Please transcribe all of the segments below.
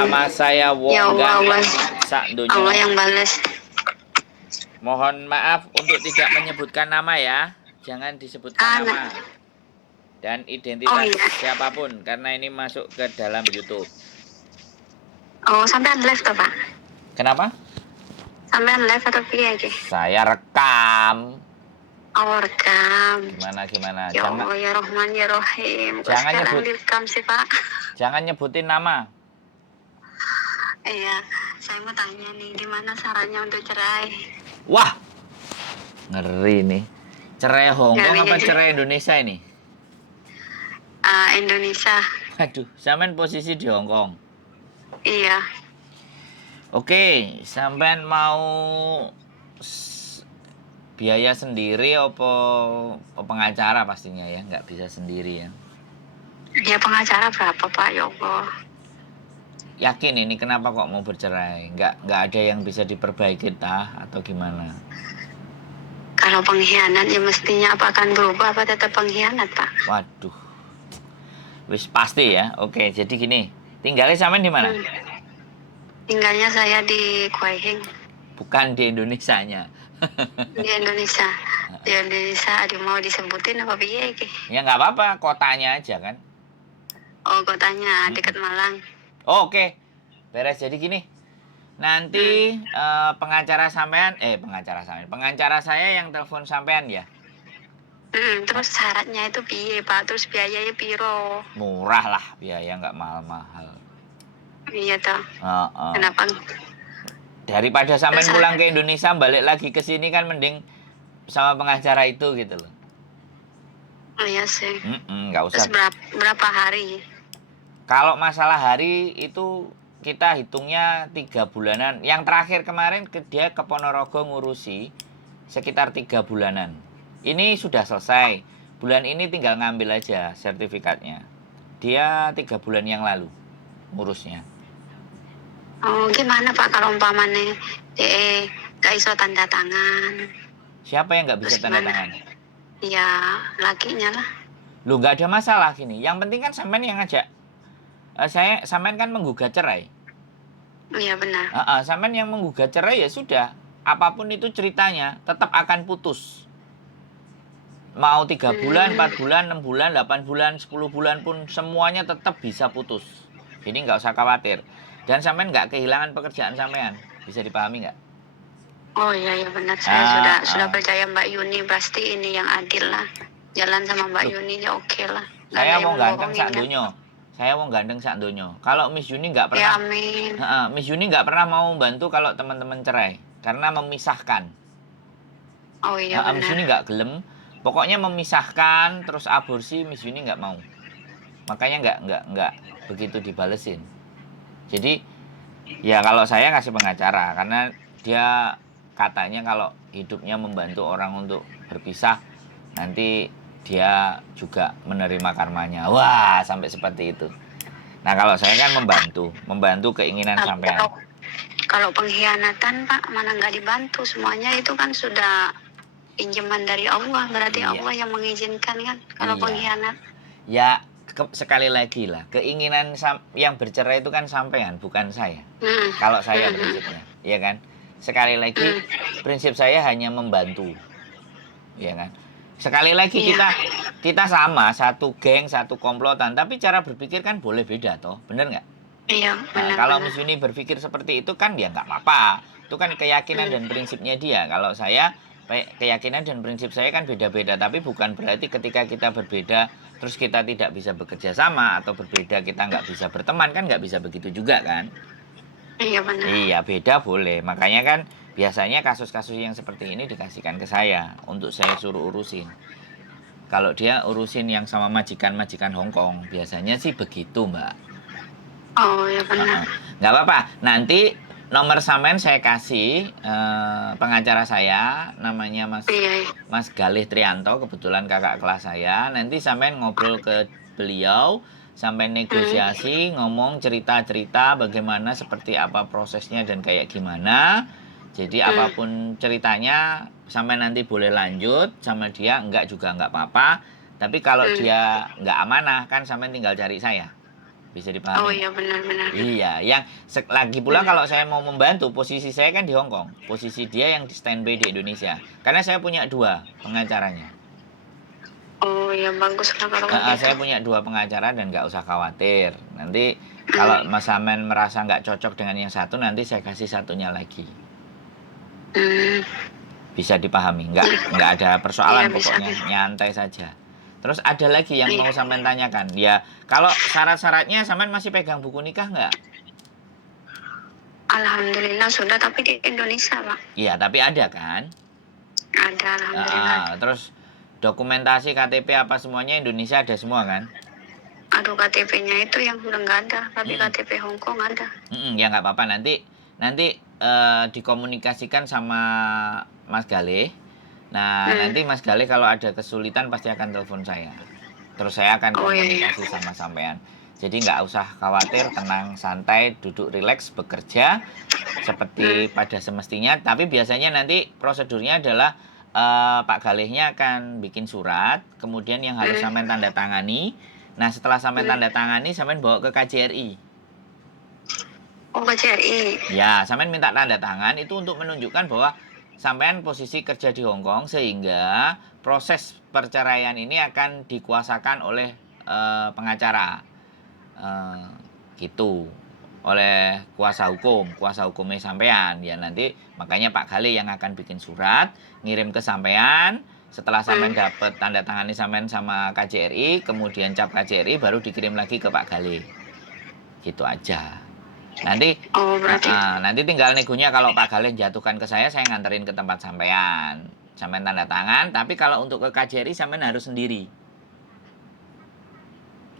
Nama saya Ya Wong Allah, Ganteng Allah Sakdonyo. yang balas. Mohon maaf untuk tidak menyebutkan nama ya. Jangan disebutkan Ah, nama dan oh identitas iya. siapapun karena ini masuk ke dalam YouTube. Oh, sampean live toh, Pak? Kenapa? Sampean live atau piye iki? Saya rekam. Oh, rekam. Gimana? Ya Allah, ya Rahman, ya Rahim. Kok Jangan sekarang nyebut. direkam sih, Pak? Jangan nyebutin nama. Iya, saya mau tanya nih, gimana caranya untuk cerai? Wah, ngeri nih. Cerai Hongkong Ngeri apa aja. cerai Indonesia ini? Indonesia. Waduh, sampean posisi di Hongkong. Iya. Oke, sampean mau biaya sendiri apa pengacara pastinya ya, nggak bisa sendiri ya. Dia pengacara berapa, Pak? Ya Allah. Yakin ini kenapa kok mau bercerai? Nggak ada yang bisa diperbaiki atau gimana? Kalau pengkhianat ya mestinya apa akan berubah apa tetap pengkhianat, Pak? Waduh, wis pasti ya. Oke, jadi gini, tinggalnya sampean di mana? Tinggalnya saya di Kuaihing. Bukan di Indonesianya. Di Indonesia. Di Indonesia ada mau disebutin apa piye iki? Ya nggak apa-apa, kotanya aja kan. Oh, kotanya dekat Malang. Oh, oke, beres. Jadi gini, nanti pengacara saya yang telepon sampean ya. Terus syaratnya itu piye, Pak? Terus biayanya piro? Murah lah, biaya nggak mahal-mahal. Iya toh. Kenapa? Daripada sampean pulang ke Indonesia balik lagi ke sini kan mending sama pengacara itu gitu loh. Oh iya sih. Nggak usah. Terus berapa hari? Kalau masalah hari itu kita hitungnya 3 bulanan. Yang terakhir kemarin dia ke Ponorogo ngurusi sekitar 3 bulanan. Ini sudah selesai. Bulan ini tinggal ngambil aja sertifikatnya. Dia 3 bulan yang lalu ngurusnya. Oh, gimana Pak kalau umpamanya gak iso tanda tangan? Siapa yang nggak bisa tanda tangan? Ya, lakinya lah. Lu nggak ada masalah gini. Yang penting kan sampean yang ngajak. Sampean kan menggugat cerai. Iya benar. Sampean yang menggugat cerai ya sudah. Apapun itu ceritanya tetap akan putus. Mau 3 bulan, 4 bulan, 6 bulan, 8 bulan, 10 bulan pun semuanya tetap bisa putus. Jadi nggak usah khawatir. Dan sampean nggak kehilangan pekerjaan sampean. Bisa dipahami nggak? Oh iya benar. Saya sudah percaya Mbak Yuni, pasti ini yang adil lah. Jalan sama Mbak Yuni ya oke lah. Saya mau ganteng sakdonyo. Saya mau ganteng sakdonyo. Kalau Miss Yuni nggak pernah. Ya, amin. Miss Yuni nggak pernah mau membantu kalau teman-teman cerai karena memisahkan. Oh iya benar. Miss Yuni nggak gelem. Pokoknya memisahkan terus aborsi Miss Yuni nggak mau. Makanya nggak begitu dibalesin. Jadi ya kalau saya kasih pengacara karena dia katanya kalau hidupnya membantu orang untuk berpisah nanti dia juga menerima karmanya. Wah, sampai seperti itu. Nah, kalau saya kan membantu keinginan sampean. Kalau pengkhianatan Pak, mana nggak dibantu, semuanya itu kan sudah pinjaman dari Allah, berarti iya. Allah yang mengizinkan kan kalau iya. Pengkhianat. Ya, sekali lagi lah, keinginan yang bercerai itu kan sampean, bukan saya. Kalau saya prinsipnya, ya kan? Sekali lagi, prinsip saya hanya membantu, ya kan? Sekali lagi kita sama, satu geng, satu komplotan, tapi cara berpikir kan boleh beda toh, bener nggak? Iya. Nah, kalau Miss Yuni berpikir seperti itu kan ya nggak apa-apa, itu kan keyakinan dan prinsipnya dia. Kalau saya keyakinan dan prinsip saya kan beda-beda, tapi bukan berarti ketika kita berbeda terus kita tidak bisa bekerja sama atau berbeda kita nggak bisa berteman, kan nggak bisa begitu juga kan? Iya benar. Iya, beda boleh. Makanya kan biasanya kasus-kasus yang seperti ini dikasihkan ke saya untuk saya suruh urusin. Kalau dia urusin yang sama majikan-majikan Hongkong, biasanya sih begitu, Mbak. Oh ya benar. Nggak apa-apa. Nanti nomor sampean saya kasih pengacara saya, namanya Mas Galih Trianto, kebetulan kakak kelas saya. Nanti sampean ngobrol ke beliau, sampai negosiasi, ngomong cerita-cerita bagaimana, seperti apa prosesnya dan kayak gimana. Jadi apapun ceritanya, sampai nanti boleh lanjut sama dia, enggak juga enggak apa-apa. Tapi kalau dia enggak amanah, kan sampai tinggal cari saya. Bisa Oh dipahami? iya benar-benar. Iya, yang lagi pula kalau saya mau membantu, posisi saya kan di Hong Kong, posisi dia yang di standby di Indonesia. Karena saya punya dua pengacaranya. Oh ya bagus lah kalau begitu. Saya punya dua pengacara dan nggak usah khawatir. Nanti Hmm. kalau Mas Samen merasa nggak cocok dengan yang satu, nanti saya kasih satunya lagi. Hmm. Bisa dipahami, nggak ada Iya persoalan bisa. pokoknya, nyantai saja. Terus ada lagi yang Iya. mau Samen tanyakan. Ya, kalau syarat-syaratnya Samen masih pegang buku nikah nggak? Alhamdulillah sudah, tapi di Indonesia Pak. Iya, tapi ada kan? Ada alhamdulillah. Terus dokumentasi KTP apa semuanya Indonesia ada semua kan? Aduh KTP-nya itu yang udah nggak ada, tapi Mm-mm. KTP Hong Kong ada. Ya nggak apa-apa, nanti dikomunikasikan sama Mas Galih. Nah, Hmm. nanti Mas Galih kalau ada kesulitan pasti akan telepon saya. Terus saya akan Oh iya iya. komunikasi sama sampean. Jadi nggak usah khawatir, tenang, santai, duduk rileks, bekerja seperti Hmm. pada semestinya. Tapi biasanya nanti prosedurnya adalah Pak Galihnya akan bikin surat, kemudian yang harus sampean tanda tangani. Nah, setelah sampean tanda tangani, sampean bawa ke KJRI. Oh KJRI. Ya, sampean minta tanda tangan itu untuk menunjukkan bahwa sampean posisi kerja di Hong Kong sehingga proses perceraian ini akan dikuasakan oleh pengacara. Eh, gitu. Oleh kuasa hukumnya sampean. Ya nanti makanya Pak Galih yang akan bikin surat, ngirim ke sampean. Setelah sampean dapat tanda tangani sampean sama KJRI, kemudian cap KJRI baru dikirim lagi ke Pak Galih. Gitu aja. Nanti Oh berarti. nanti tinggal negonya kalau Pak Galih jatuhkan ke saya nganterin ke tempat sampean. Sampean tanda tangan, tapi kalau untuk ke KJRI sampean harus sendiri.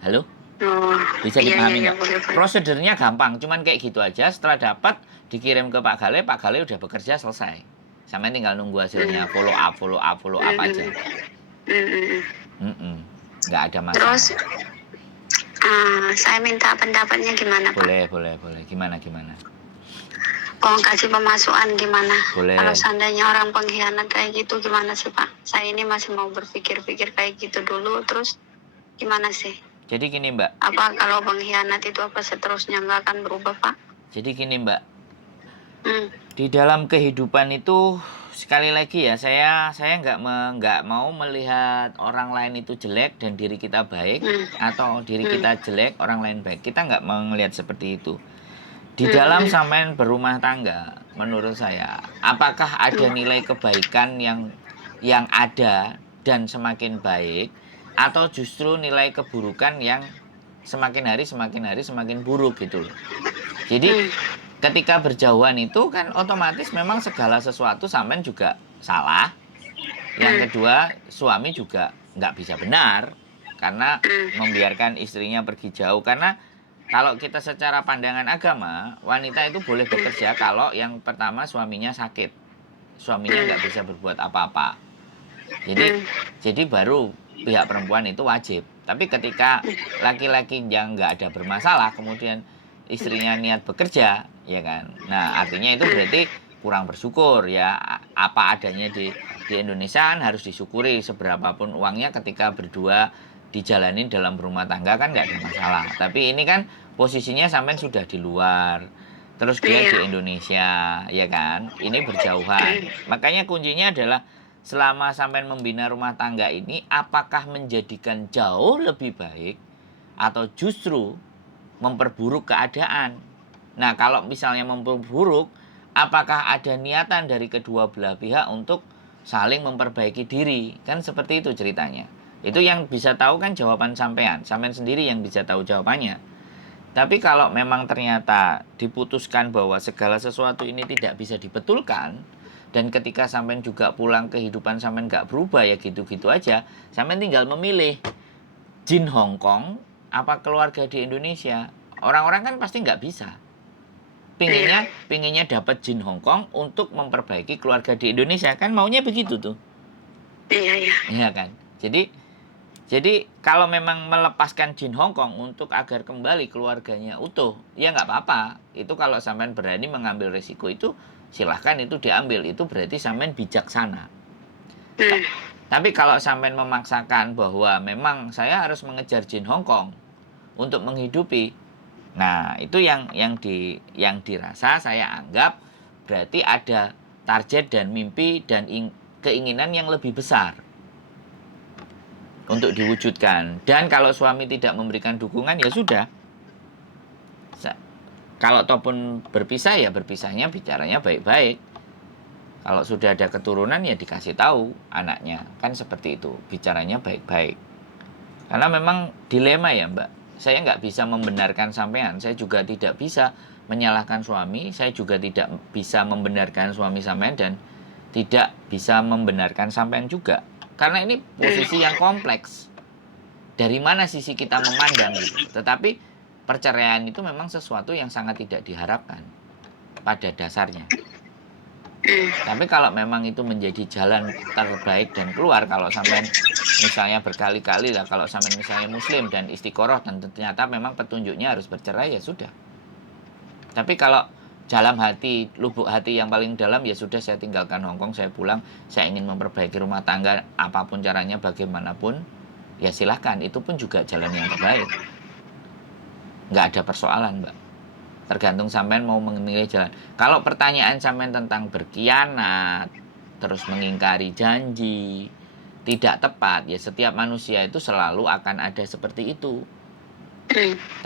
Halo? Oh Bisa iya iya dipahami iya nggak? boleh boleh. Prosedurnya gampang, cuman kayak gitu aja. Setelah dapat, dikirim ke Pak Galih udah bekerja selesai. Sampean tinggal nunggu hasilnya, follow up aja. Mm-mm. Nggak ada masalah. Terus saya minta pendapatnya gimana Pak? Boleh. Gimana? Uang kasih pemasukan gimana? Boleh. Kalau seandainya orang pengkhianat kayak gitu gimana sih Pak? Saya ini masih mau berpikir-pikir kayak gitu dulu, terus gimana sih? Jadi gini Mbak, Apa kalau pengkhianat itu apa seterusnya nggak akan berubah Pak? Di dalam kehidupan itu sekali lagi ya saya nggak mau melihat orang lain itu jelek dan diri kita baik, atau diri kita jelek orang lain baik. Kita nggak mau melihat seperti itu. Di dalam sampean berumah tangga, menurut saya, apakah ada nilai kebaikan yang ada dan semakin baik, atau justru nilai keburukan yang semakin hari semakin buruk gitu loh. Jadi ketika berjauhan itu kan otomatis memang segala sesuatu sampean juga salah. Yang kedua, suami juga nggak bisa benar karena membiarkan istrinya pergi jauh. Karena kalau kita secara pandangan agama, wanita itu boleh bekerja kalau yang pertama suaminya sakit. Suaminya nggak bisa berbuat apa-apa. Jadi baru pihak perempuan itu wajib. Tapi ketika laki-laki yang nggak ada bermasalah, kemudian istrinya niat bekerja, ya kan? Nah, artinya itu berarti kurang bersyukur ya. Apa adanya di Indonesia kan harus disyukuri seberapapun uangnya ketika berdua dijalanin dalam rumah tangga kan nggak ada masalah. Tapi ini kan posisinya sampean sudah di luar. Terus dia di Indonesia, ya kan? Ini berjauhan. Makanya kuncinya adalah selama sampean membina rumah tangga ini, apakah menjadikan jauh lebih baik atau justru memperburuk keadaan. Nah, kalau misalnya memperburuk, apakah ada niatan dari kedua belah pihak untuk saling memperbaiki diri? Kan seperti itu ceritanya. Itu yang bisa tahu kan jawaban sampean. Sampean sendiri yang bisa tahu jawabannya. Tapi kalau memang ternyata diputuskan bahwa segala sesuatu ini tidak bisa dibetulkan, dan ketika sampean juga pulang kehidupan sampean nggak berubah ya gitu-gitu aja, sampean tinggal memilih jin Hong Kong apa keluarga di Indonesia. Orang-orang kan pasti nggak bisa. Pinginnya dapat jin Hong Kong untuk memperbaiki keluarga di Indonesia, kan maunya begitu tuh. Iya kan. Jadi kalau memang melepaskan jin Hong Kong untuk agar kembali keluarganya utuh, ya nggak apa-apa. Itu kalau sampean berani mengambil risiko itu, silahkan itu diambil. Itu berarti sampean bijaksana. Tapi kalau sampean memaksakan bahwa memang saya harus mengejar jin Hong Kong untuk menghidupi, Nah, itu yang dirasa saya anggap berarti ada target dan mimpi dan keinginan yang lebih besar untuk diwujudkan. Dan kalau suami tidak memberikan dukungan, ya sudah. Kalau ataupun berpisah, ya berpisahnya bicaranya baik-baik. Kalau sudah ada keturunan, ya dikasih tahu anaknya. Kan seperti itu, bicaranya baik-baik. Karena memang dilema ya Mbak. Saya nggak bisa membenarkan sampean. Saya juga tidak bisa menyalahkan suami. Saya juga tidak bisa membenarkan suami sampean. Dan tidak bisa membenarkan sampean juga. Karena ini posisi yang kompleks. Dari mana sisi kita memandang gitu. Tetapi perceraian itu memang sesuatu yang sangat tidak diharapkan pada dasarnya. Tapi kalau memang itu menjadi jalan terbaik dan keluar, kalau sampean misalnya berkali-kali lah, kalau sampean misalnya muslim dan istiqoroh dan ternyata memang petunjuknya harus bercerai, ya sudah. Tapi kalau dalam hati, lubuk hati yang paling dalam, ya sudah, saya tinggalkan Hongkong, saya pulang, saya ingin memperbaiki rumah tangga, apapun caranya, bagaimanapun, ya silahkan, itu pun juga jalan yang terbaik. Nggak ada persoalan Mbak. Tergantung sampean mau memilih jalan. Kalau pertanyaan sampean tentang berkhianat, terus mengingkari janji, tidak tepat, ya setiap manusia itu selalu akan ada seperti itu.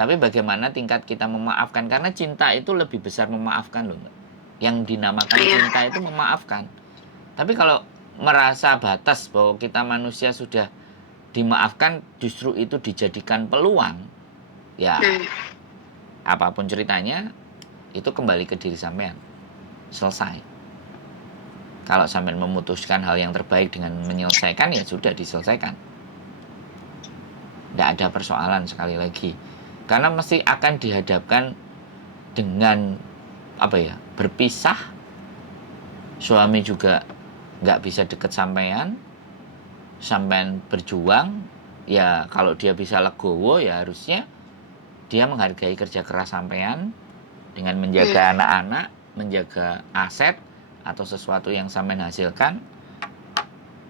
Tapi bagaimana tingkat kita memaafkan? Karena cinta itu lebih besar memaafkan loh. Yang dinamakan cinta itu memaafkan. Tapi kalau merasa batas bahwa kita manusia sudah dimaafkan, justru itu dijadikan peluang, ya apapun ceritanya, itu kembali ke diri sampean. Selesai. Kalau sampean memutuskan hal yang terbaik dengan menyelesaikan, ya sudah diselesaikan. Tidak ada persoalan sekali lagi. Karena mesti akan dihadapkan dengan berpisah. Suami juga nggak bisa deket sampean. Sampean berjuang, ya kalau dia bisa legowo, ya harusnya dia menghargai kerja keras sampean dengan menjaga anak-anak, menjaga aset atau sesuatu yang sampean hasilkan.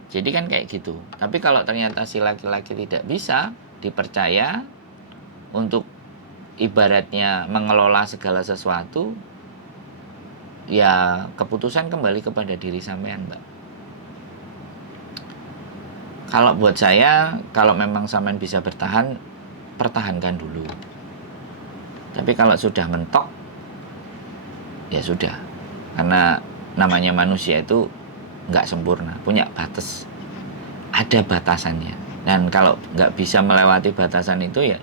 Jadi kan kayak gitu. Tapi kalau ternyata si laki-laki tidak bisa dipercaya untuk ibaratnya mengelola segala sesuatu, ya keputusan kembali kepada diri sampean, Mbak. Kalau buat saya, kalau memang sampean bisa bertahan, pertahankan dulu. Tapi kalau sudah mentok, ya sudah. Karena namanya manusia itu nggak sempurna, punya batas. Ada batasannya. Dan kalau nggak bisa melewati batasan itu,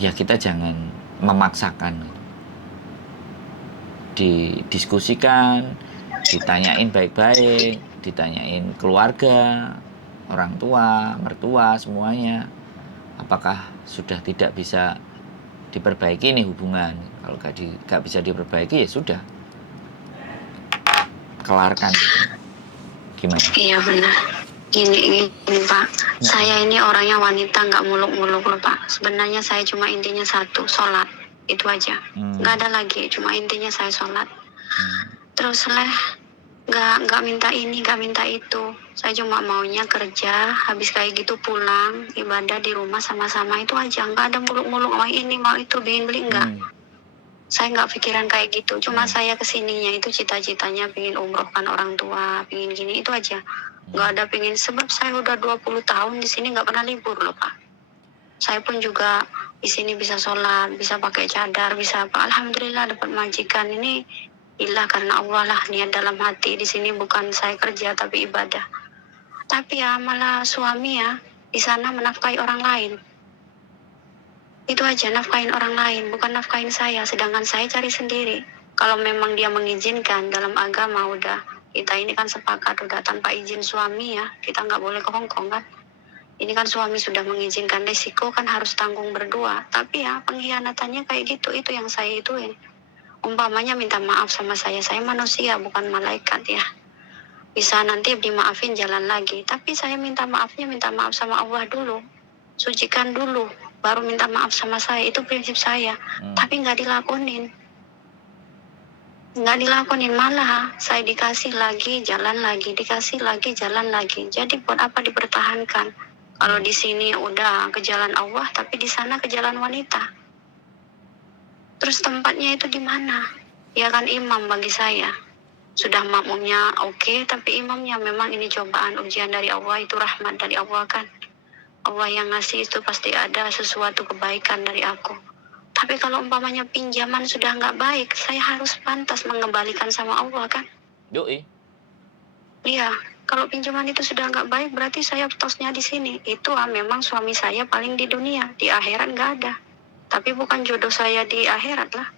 ya kita jangan memaksakan. Didiskusikan, ditanyain baik-baik, ditanyain keluarga, orang tua, mertua, semuanya. Apakah sudah tidak bisa diperbaiki nih hubungan? Kalau nggak bisa diperbaiki, ya sudah, kelarkan. Gimana? Iya benar. Gini Pak, saya ini orangnya wanita, nggak muluk-muluk loh Pak. Sebenarnya saya cuma intinya satu, sholat. Itu aja. Nggak ada lagi, cuma intinya saya sholat. Terus nggak minta ini, nggak minta itu. Saya cuma maunya kerja, habis kayak gitu pulang, ibadah di rumah sama-sama, itu aja. Nggak ada muluk-muluk, mau ini, mau itu, beli, enggak. Saya nggak pikiran kayak gitu. Cuma saya kesininya itu cita-citanya pengen umrohkan orang tua, pengen gini, itu aja. Nggak ada pengen, sebab saya udah 20 tahun di sini nggak pernah libur loh Pak. Saya pun juga di sini bisa sholat, bisa pakai cadar, bisa apa. Alhamdulillah dapat majikan ini. Ilah karena Allah lah, niat dalam hati. Di sini bukan saya kerja tapi ibadah. Tapi ya malah suami ya di sana menafkahi orang lain. Itu aja, nafkahin orang lain, bukan nafkahin saya. Sedangkan saya cari sendiri. Kalau memang dia mengizinkan dalam agama, udah kita ini kan sepakat udah tanpa izin suami ya, kita nggak boleh ke Hongkong kan. Ini kan suami sudah mengizinkan, resiko kan harus tanggung berdua. Tapi ya pengkhianatannya kayak gitu, itu yang saya ituin. Umpamanya minta maaf sama saya manusia bukan malaikat ya. Bisa nanti dimaafin jalan lagi. Tapi saya minta maaf sama Allah dulu. Sucikan dulu, baru minta maaf sama saya. Itu prinsip saya. Tapi nggak dilakonin. Malah saya dikasih lagi, jalan lagi. Dikasih lagi, jalan lagi. Jadi buat apa dipertahankan? Kalau di sini udah ke jalan Allah, tapi di sana ke jalan wanita. Terus tempatnya itu di mana? Ya kan imam bagi saya. Sudah makmumnya oke, tapi imamnya memang ini cobaan ujian dari Allah, itu rahmat dari Allah kan. Allah yang ngasih itu pasti ada sesuatu kebaikan dari aku. Tapi kalau umpamanya pinjaman sudah nggak baik, saya harus pantas mengembalikan sama Allah kan. Yoi. Iya, kalau pinjaman itu sudah nggak baik, berarti saya tosnya di sini. Itu memang suami saya paling di dunia, di akhirat nggak ada. Tapi bukan jodoh saya di akhirat lah.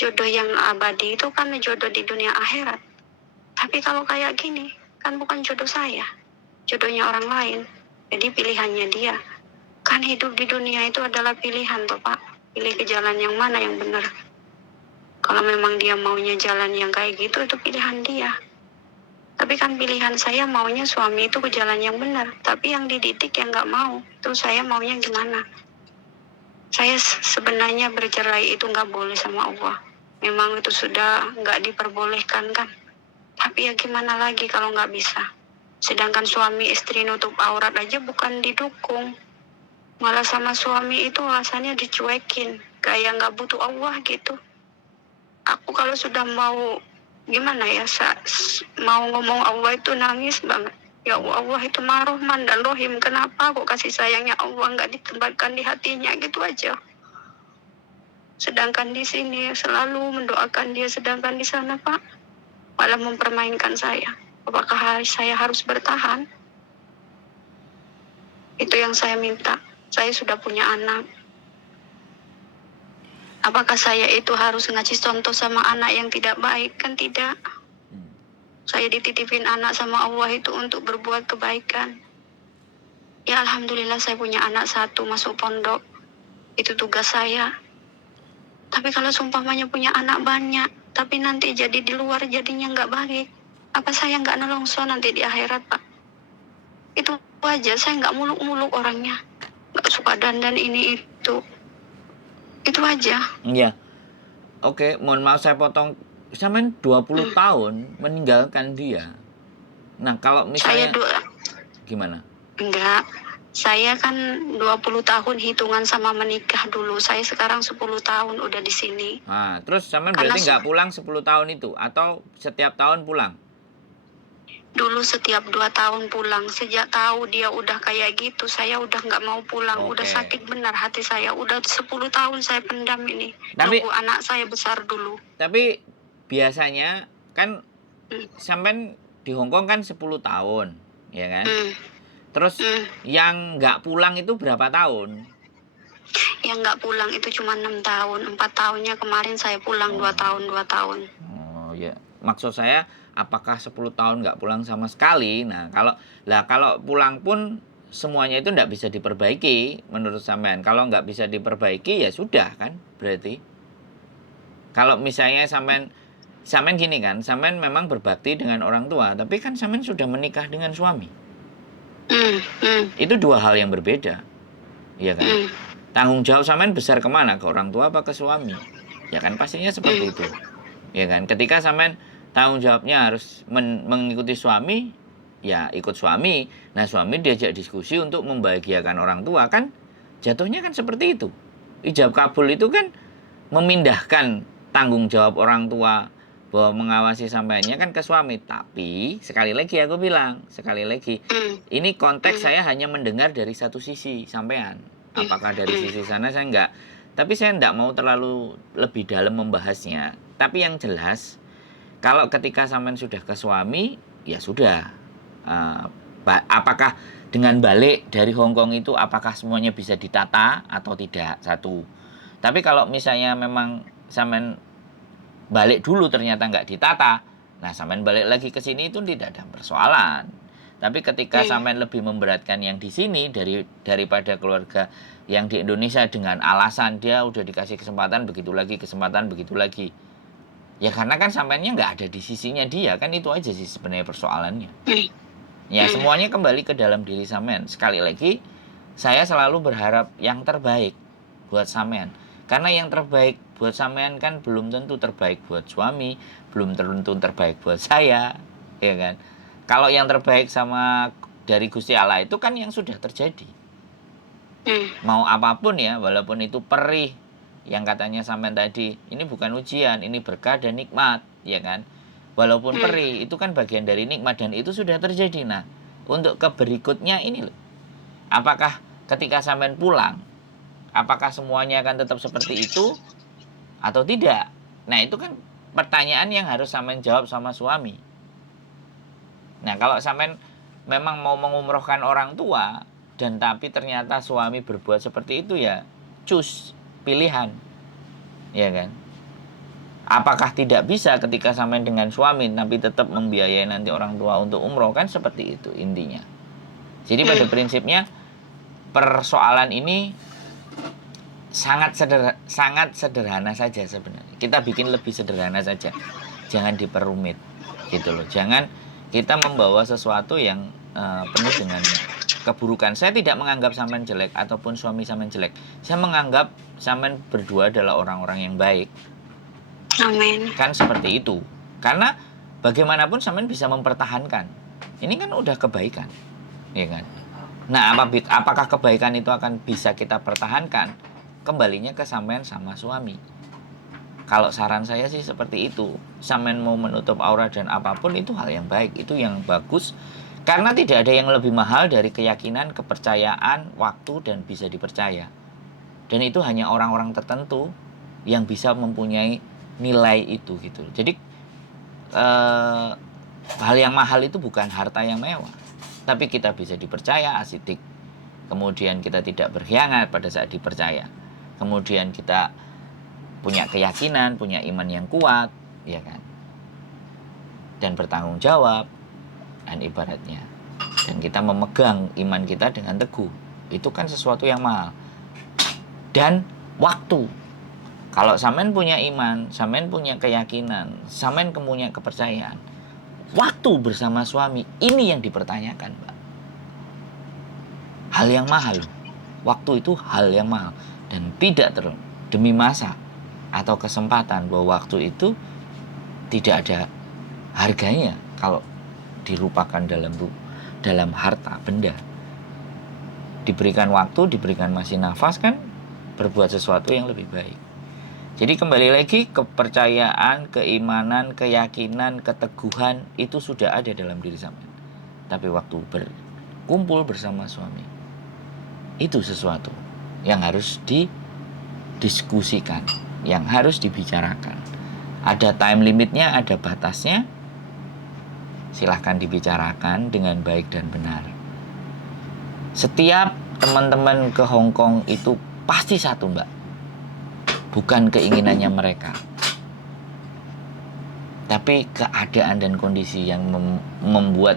Jodoh yang abadi itu kan jodoh di dunia akhirat. Tapi kalau kayak gini, kan bukan jodoh saya. Jodohnya orang lain. Jadi pilihannya dia. Kan hidup di dunia itu adalah pilihan toh Pak. Pilih ke jalan yang mana yang benar. Kalau memang dia maunya jalan yang kayak gitu, itu pilihan dia. Tapi kan pilihan saya maunya suami itu ke jalan yang benar. Tapi yang dididik yang nggak mau. Terus saya maunya gimana? Saya sebenarnya bercerai itu nggak boleh sama Allah. Memang itu sudah nggak diperbolehkan kan. Tapi ya gimana lagi kalau nggak bisa. Sedangkan suami istri nutup aurat aja bukan didukung. Malah sama suami itu alasannya dicuekin. Kayak nggak butuh Allah gitu. Aku kalau sudah mau gimana ya, mau ngomong Allah itu nangis banget. Ya Allah itu Mar-Rahman dan Rohim. Kenapa kok kasih sayangnya Allah nggak ditempatkan di hatinya gitu aja. Sedangkan di sini selalu mendoakan dia, sedangkan di sana Pak malah mempermainkan saya. Apakah saya harus bertahan? Itu yang saya minta. Saya sudah punya anak. Apakah saya itu harus ngasih contoh sama anak yang tidak baik? Kan tidak. Saya dititipin anak sama Allah itu untuk berbuat kebaikan. Ya Alhamdulillah saya punya anak satu masuk pondok. Itu tugas saya. Tapi kalau seumpamanya punya anak banyak, tapi nanti jadi di luar jadinya nggak baik. Apa saya nggak nelongso nanti di akhirat Pak? Itu aja, saya nggak muluk-muluk orangnya. Nggak suka dandan ini itu. Itu aja. Iya. Oke, mohon maaf saya potong. Sampai 20 tahun meninggalkan dia. Nah, kalau misalnya gimana? Enggak. Saya kan 20 tahun hitungan sama menikah dulu. Saya sekarang 10 tahun udah di sini. Nah, terus sampean berarti nggak pulang 10 tahun itu? Atau setiap tahun pulang? Dulu setiap 2 tahun pulang. Sejak tahu dia udah kayak gitu, saya udah nggak mau pulang. Udah sakit benar hati saya. Udah 10 tahun saya pendam ini. Nunggu anak saya besar dulu. Tapi biasanya kan sampean di Hong Kong kan 10 tahun, ya kan? Terus yang nggak pulang itu berapa tahun? Yang nggak pulang itu cuma 6 tahun. 4 tahunnya kemarin saya pulang 2 tahun. Oh ya, maksud saya apakah 10 tahun nggak pulang sama sekali? Nah, kalau pulang pun semuanya itu nggak bisa diperbaiki menurut sampean. Kalau nggak bisa diperbaiki ya sudah kan berarti. Kalau misalnya sampean gini kan, sampean memang berbakti dengan orang tua, tapi kan sampean sudah menikah dengan suami. Itu dua hal yang berbeda, ya kan? Tanggung jawab sampean besar kemana? Ke orang tua apa ke suami? Ya kan pastinya seperti itu, ya kan? Ketika sampean tanggung jawabnya harus mengikuti suami, ya ikut suami. Nah suami diajak diskusi untuk membahagiakan orang tua kan, jatuhnya kan seperti itu. Ijab kabul itu kan memindahkan tanggung jawab orang tua bahwa mengawasi sampeannya kan ke suami. Tapi sekali lagi aku bilang, ini konteks saya hanya mendengar dari satu sisi sampean. Apakah dari sisi sana saya enggak. Tapi saya enggak mau terlalu lebih dalam membahasnya. Tapi yang jelas, kalau ketika sampean sudah ke suami, ya sudah. Apakah dengan balik dari Hong Kong itu, apakah semuanya bisa ditata atau tidak? Satu. Tapi kalau misalnya memang sampean balik dulu ternyata nggak ditata, nah sampean balik lagi ke sini itu tidak ada persoalan. Tapi ketika sampean lebih memberatkan yang di sini daripada keluarga yang di Indonesia dengan alasan dia udah dikasih kesempatan begitu lagi, ya karena kan sampeannya nggak ada di sisinya dia, kan itu aja sih sebenarnya persoalannya. Ya semuanya kembali ke dalam diri sampean. Sekali lagi saya selalu berharap yang terbaik buat sampean. Karena yang terbaik buat sampean kan belum tentu terbaik buat suami, belum tentu terbaik buat saya, ya kan? Kalau yang terbaik sama dari Gusti Allah itu kan yang sudah terjadi. Mau apapun ya, walaupun itu perih, yang katanya sampean tadi, ini bukan ujian, ini berkah dan nikmat, ya kan? Walaupun perih, itu kan bagian dari nikmat dan itu sudah terjadi. Nah, untuk ke berikutnya ini loh. Apakah ketika sampean pulang, apakah semuanya akan tetap seperti itu atau tidak? Nah, itu kan pertanyaan yang harus sampean jawab sama suami. Nah, kalau sampean memang mau mengumrohkan orang tua dan tapi ternyata suami berbuat seperti itu, ya pilihan, ya kan? Apakah tidak bisa ketika sampean dengan suami tapi tetap membiayai nanti orang tua untuk umroh? Kan seperti itu intinya. Jadi pada prinsipnya persoalan ini sangat sederhana saja sebenarnya. Kita bikin lebih sederhana saja, jangan diperumit gitu loh. Jangan kita membawa sesuatu yang penuh dengan keburukan. Saya tidak menganggap sampean jelek ataupun suami sampean jelek. Saya menganggap sampean berdua adalah orang-orang yang baik. Amin. Kan seperti itu. Karena bagaimanapun sampean bisa mempertahankan. Ini kan udah kebaikan, ya kan? Nah, apakah kebaikan itu akan bisa kita pertahankan? Kembalinya ke sampean sama suami. Kalau saran saya sih seperti itu. Sampean mau menutup aurat dan apapun itu hal yang baik, itu yang bagus. Karena tidak ada yang lebih mahal dari keyakinan, kepercayaan, waktu, dan bisa dipercaya. Dan itu hanya orang-orang tertentu yang bisa mempunyai nilai itu gitu. Jadi hal yang mahal itu bukan harta yang mewah, tapi kita bisa dipercaya, asidik. Kemudian kita tidak berkhianat pada saat dipercaya. Kemudian kita punya keyakinan, punya iman yang kuat, ya kan? Dan bertanggung jawab, dan ibaratnya. Dan kita memegang iman kita dengan teguh. Itu kan sesuatu yang mahal. Dan waktu. Kalau sampean punya iman, sampean punya keyakinan, sampean punya kepercayaan, waktu bersama suami, ini yang dipertanyakan, Mbak. Hal yang mahal. Waktu itu hal yang mahal. Dan tidak demi masa atau kesempatan, bahwa waktu itu tidak ada harganya kalau dirupakan dalam harta benda. Diberikan waktu, diberikan masih nafas, kan berbuat sesuatu yang lebih baik. Jadi kembali lagi, kepercayaan, keimanan, keyakinan, keteguhan itu sudah ada dalam diri sampean. Tapi waktu berkumpul bersama suami, itu sesuatu yang harus didiskusikan, yang harus dibicarakan. Ada time limitnya, ada batasnya. Silahkan dibicarakan dengan baik dan benar. Setiap teman-teman ke Hong Kong itu pasti satu, Mbak. Bukan keinginannya mereka, tapi keadaan dan kondisi yang membuat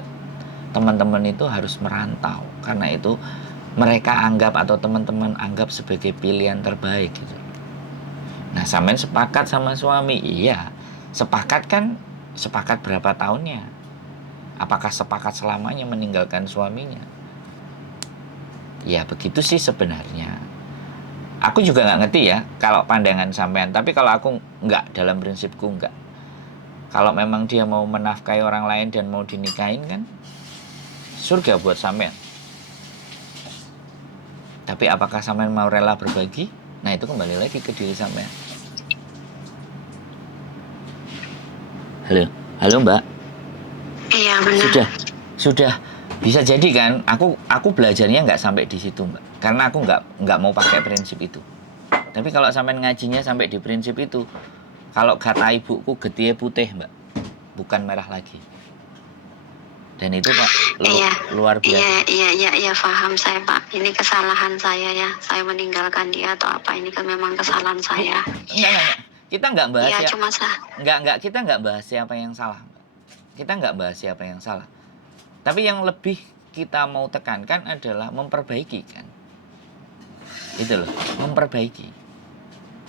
teman-teman itu harus merantau. Karena itu mereka anggap, atau teman-teman anggap sebagai pilihan terbaik gitu. Nah, sampean sepakat sama suami? Iya. Sepakat kan, sepakat berapa tahunnya? Apakah sepakat selamanya meninggalkan suaminya? Ya begitu sih sebenarnya. Aku juga nggak ngerti ya kalau pandangan sampean, tapi kalau aku nggak, dalam prinsipku nggak. Kalau memang dia mau menafkahi orang lain dan mau dinikahin, kan surga buat sampean. Tapi apakah sampean mau rela berbagi? Nah, itu kembali lagi ke diri sampean. Halo Mbak. Iya benar. Sudah bisa jadi kan? Aku belajarnya nggak sampai di situ, Mbak. Karena aku nggak mau pakai prinsip itu. Tapi kalau sampean ngajinya sampai di prinsip itu, kalau kata ibuku, getihnya putih, Mbak, bukan merah lagi. Dan itu Pak luar biasa. Iya, paham saya, Pak. Ini kesalahan saya ya. Saya meninggalkan dia atau apa? Ini kan memang kesalahan saya. Enggak. Kita nggak bahas Iya, ya. cuma Kita nggak bahas siapa yang salah, Mbak. Kita nggak bahas siapa yang salah. Tapi yang lebih kita mau tekankan adalah memperbaiki, kan. Itu loh, memperbaiki.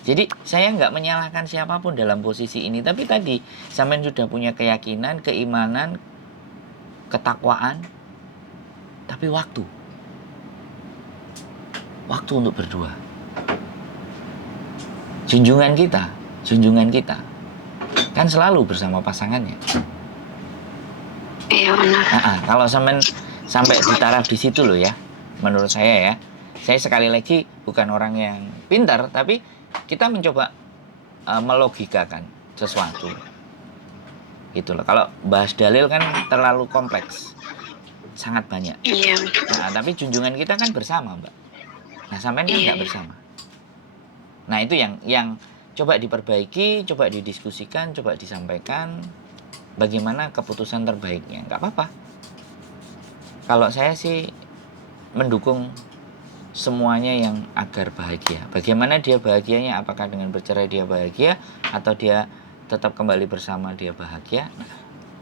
Jadi saya nggak menyalahkan siapapun dalam posisi ini. Tapi tadi, sampean sudah punya keyakinan, keimanan, ketakwaan. Tapi waktu untuk berdua. Junjungan kita kan selalu bersama pasangannya. iya benar. Kalau sampai di taraf di situ loh ya, menurut saya ya. Saya sekali lagi bukan orang yang pintar, tapi kita mencoba melogikakan sesuatu. Itulah. Kalau bahas dalil kan terlalu kompleks, sangat banyak. Iya. Nah, tapi junjungan kita kan bersama, Mbak. Nah, sampean kan Iya. nggak bersama. Nah, itu yang coba diperbaiki, coba didiskusikan, coba disampaikan bagaimana keputusan terbaiknya. Nggak apa-apa. Kalau saya sih mendukung semuanya yang agar bahagia. Bagaimana dia bahagianya? Apakah dengan bercerai dia bahagia atau dia tetap kembali bersama dia bahagia? Nah,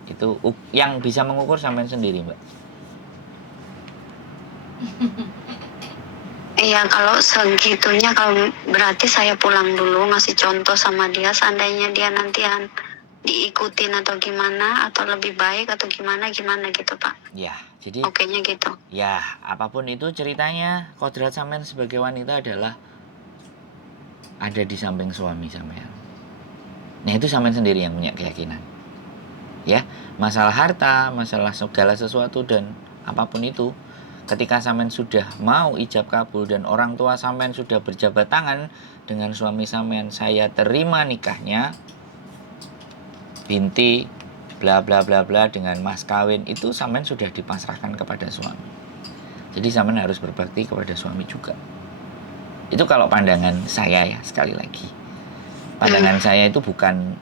itu yang bisa mengukur sampean sendiri, Mbak. Iya, kalau segitunya, kalau berarti saya pulang dulu ngasih contoh sama dia. Seandainya dia nantian diikutin atau gimana, atau lebih baik atau gimana gitu Pak. Ya, jadi Okenya gitu. ya apapun itu ceritanya, kodrat sampean sebagai wanita adalah ada di samping suami sampean. Nah, itu sampean sendiri yang punya keyakinan. Ya, masalah harta, masalah segala sesuatu dan apapun itu, ketika sampean sudah mau ijab kabul dan orang tua sampean sudah berjabat tangan dengan suami sampean, saya terima nikahnya, binti bla bla bla bla dengan mas kawin, itu sampean sudah dipasrahkan kepada suami. Jadi sampean harus berbakti kepada suami juga. Itu kalau pandangan saya ya, sekali lagi. Pandangan saya itu bukan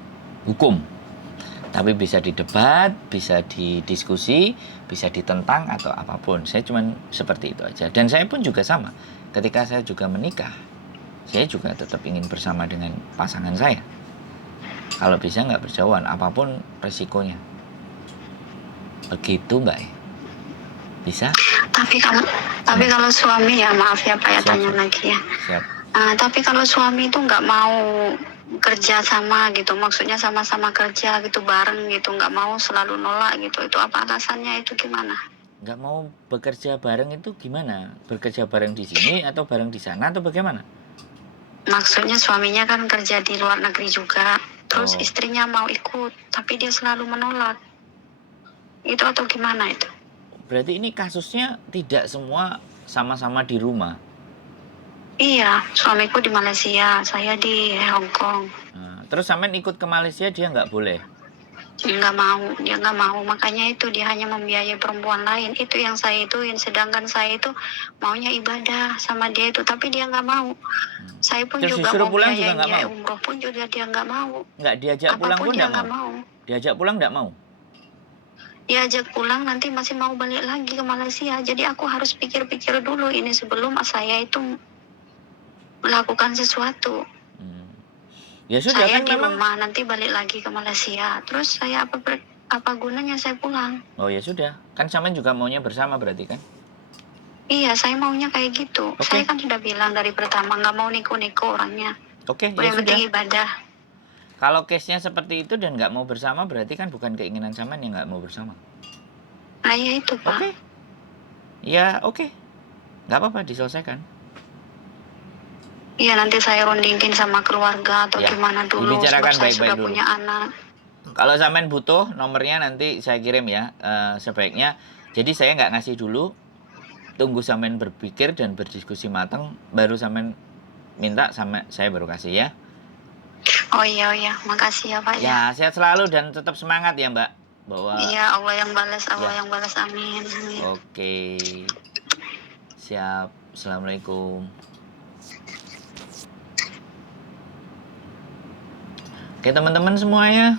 hukum, tapi bisa didebat, bisa didiskusi, bisa ditentang atau apapun. Saya cuma seperti itu aja. Dan saya pun juga sama. Ketika saya juga menikah, saya juga tetap ingin bersama dengan pasangan saya. Kalau bisa nggak berjauhan, apapun resikonya. Begitu Mbak ya? Bisa? Tapi kalau suami, ya maaf ya Pak ya, Siap, tanya siap. lagi ya. Siap. Tapi kalau suami itu nggak mau kerja sama gitu, maksudnya sama-sama kerja gitu bareng gitu, nggak mau, selalu nolak gitu, itu apa alasannya, itu gimana? Nggak mau bekerja bareng itu gimana? Bekerja bareng di sini atau bareng di sana atau bagaimana? Maksudnya suaminya kan kerja di luar negeri juga, terus Oh. istrinya mau ikut, tapi dia selalu menolak. Itu atau gimana itu? Berarti ini kasusnya tidak semua sama-sama di rumah. Iya, suamiku di Malaysia, saya di Hong Kong. Nah, terus sampean ikut ke Malaysia dia nggak boleh? Dia nggak mau, makanya itu dia hanya membiayai perempuan lain. Itu yang saya ituin, sedangkan saya itu maunya ibadah sama dia itu, tapi dia nggak mau. Saya pun Terus juga disuruh mau pulang juga biayain nggak dia mau? umroh pun juga dia nggak mau. Nggak diajak pulang Apapun pun dia nggak nggak mau? mau. Diajak pulang nggak mau? Diajak pulang nanti masih mau balik lagi ke Malaysia. Jadi aku harus pikir-pikir dulu ini sebelum saya itu melakukan sesuatu. Ya sudah Saya kan di memang. rumah, nanti balik lagi ke Malaysia. Terus saya apa gunanya saya pulang? Oh ya sudah, kan sampean juga maunya bersama berarti kan? Iya, saya maunya kayak gitu. Oke. Saya kan sudah bilang dari pertama nggak mau neko-neko orangnya. Oke, ya Yang penting sudah. ibadah. Kalau case-nya seperti itu dan nggak mau bersama berarti kan bukan keinginan sampean yang nggak mau bersama. Nah ya itu Pak. Oke. Ya oke. Nggak apa-apa diselesaikan. Iya, nanti saya rundingin sama keluarga atau Ya, gimana dulu. dibicarakan Sebab saya baik-baik sudah dulu. punya anak. Kalau sampean butuh nomornya nanti saya kirim ya, sebaiknya. Jadi saya nggak ngasih dulu, tunggu sampean berpikir dan berdiskusi matang, baru sampean minta sama saya baru kasih ya. Oh iya, makasih ya Pak ya. Ya sehat selalu dan tetap semangat ya Mbak. Bahwa Iya, Allah yang balas, Ya. yang balas, amin. Amin. Oke. Siap. Assalamualaikum. Oke teman-teman semuanya,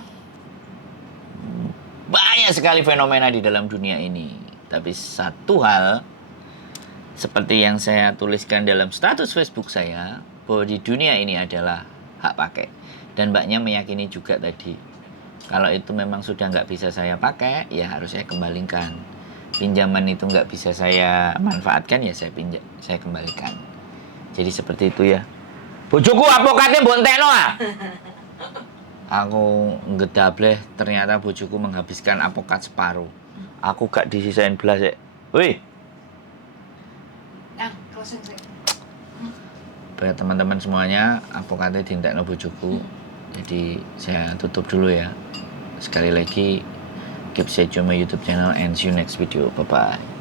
banyak sekali fenomena di dalam dunia ini. Tapi satu hal, seperti yang saya tuliskan dalam status Facebook saya, bahwa di dunia ini adalah hak pakai. Dan mbaknya meyakini juga tadi, kalau itu memang sudah nggak bisa saya pakai, ya harus saya kembalikan. Pinjaman itu nggak bisa saya manfaatkan, ya saya kembalikan. Jadi seperti itu ya. Bojoku apokatnya bonteno ah. Aku ngedableh, ternyata bojoku menghabiskan apokat separuh. Aku gak disisain belas ya. Wih. Buat teman-teman semuanya, apokatnya dintekno bojoku. Jadi saya tutup dulu ya. Sekali lagi, keep stay tune my YouTube channel and see you next video. Bye bye.